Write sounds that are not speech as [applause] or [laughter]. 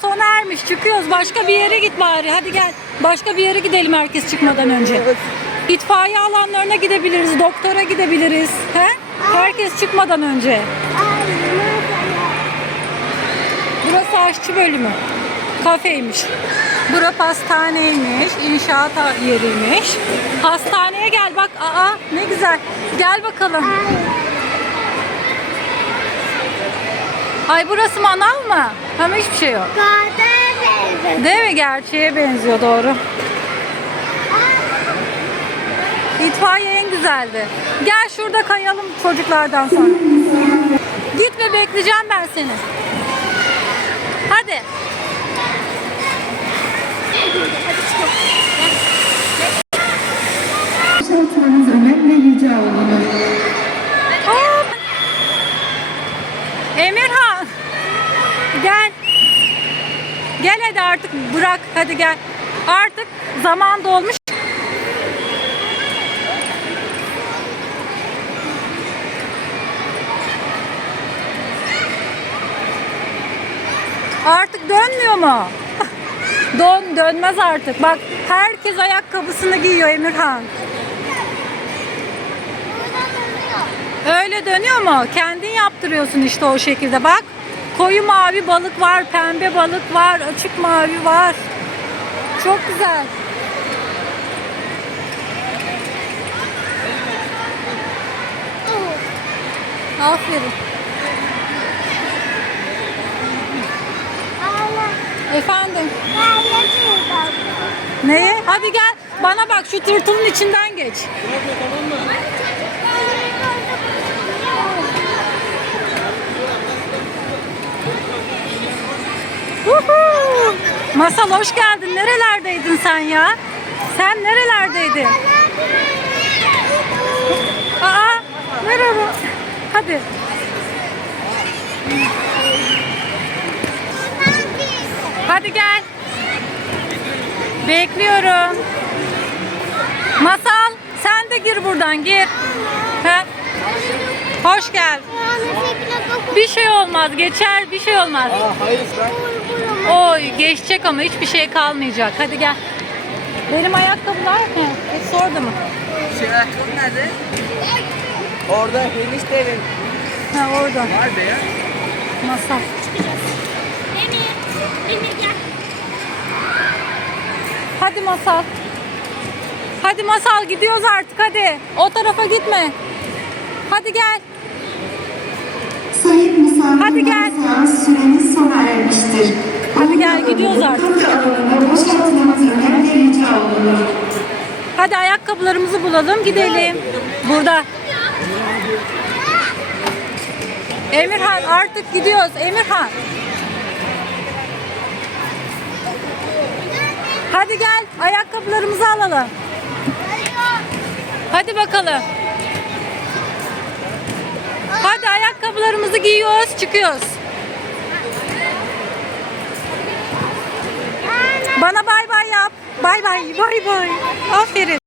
sona ermiş. Çıkıyoruz. Başka bir yere git bari. Hadi gel. Başka bir yere gidelim herkes çıkmadan önce. İtfaiye alanlarına gidebiliriz. Doktora gidebiliriz. He? Herkes çıkmadan önce. Burası aşçı bölümü. Kafeymiş. Bura pastaneymiş. inşaat yeriymiş. Hastaneye gel bak. Aa ne güzel. Gel bakalım. Ay burası manav mı? Ama hiçbir şey yok. Değil mi? Gerçeğe benziyor doğru. İtfaiye en güzeldi. Gel şurada kayalım çocuklardan sonra. Gitme bekleyeceğim ben seni. Hadi. Şartlarınız önemli rica olunur. Hop. Emirhan. Gel. Gel hadi artık bırak hadi gel. Artık zaman dolmuş. Artık dönmüyor mu? [laughs] Dön, dönmez artık. Bak herkes ayakkabısını giyiyor Emirhan. Öyle dönüyor mu? Kendin yaptırıyorsun işte o şekilde. Bak koyu mavi balık var, pembe balık var, açık mavi var. Çok güzel. Aferin. Efendim. Neye? Hadi gel. Bana bak şu tırtılın içinden geç. Uhu! Masal hoş geldin. Nerelerdeydin sen ya? Sen nerelerdeydin? Aa, merhaba. Hadi. Hadi gel. Bekliyorum. Masal, sen de gir buradan gir. He? Hoş gel. Bir şey olmaz, geçer, bir şey olmaz. Oy, geçecek ama hiçbir şey kalmayacak. Hadi gel. Benim ayakkabılar mı? Hepsi orada mı? Şey ayakkabı nerede? Orada eniştenin Ha orada. var be ya. Masal. Hadi masal. Hadi masal gidiyoruz artık hadi. O tarafa gitme. Hadi gel. Sayın misafirler, Hadi gel. süreniz sona ermiştir. Hadi gel, gidiyoruz artık. Hadi ayakkabılarımızı bulalım gidelim. Burada. Emirhan artık gidiyoruz. Emirhan. Hadi gel ayakkabılarımızı alalım. Hadi bakalım. Hadi ayakkabılarımızı giyiyoruz, çıkıyoruz. Bana bay bay yap. Bay bay, bay bay. Aferin.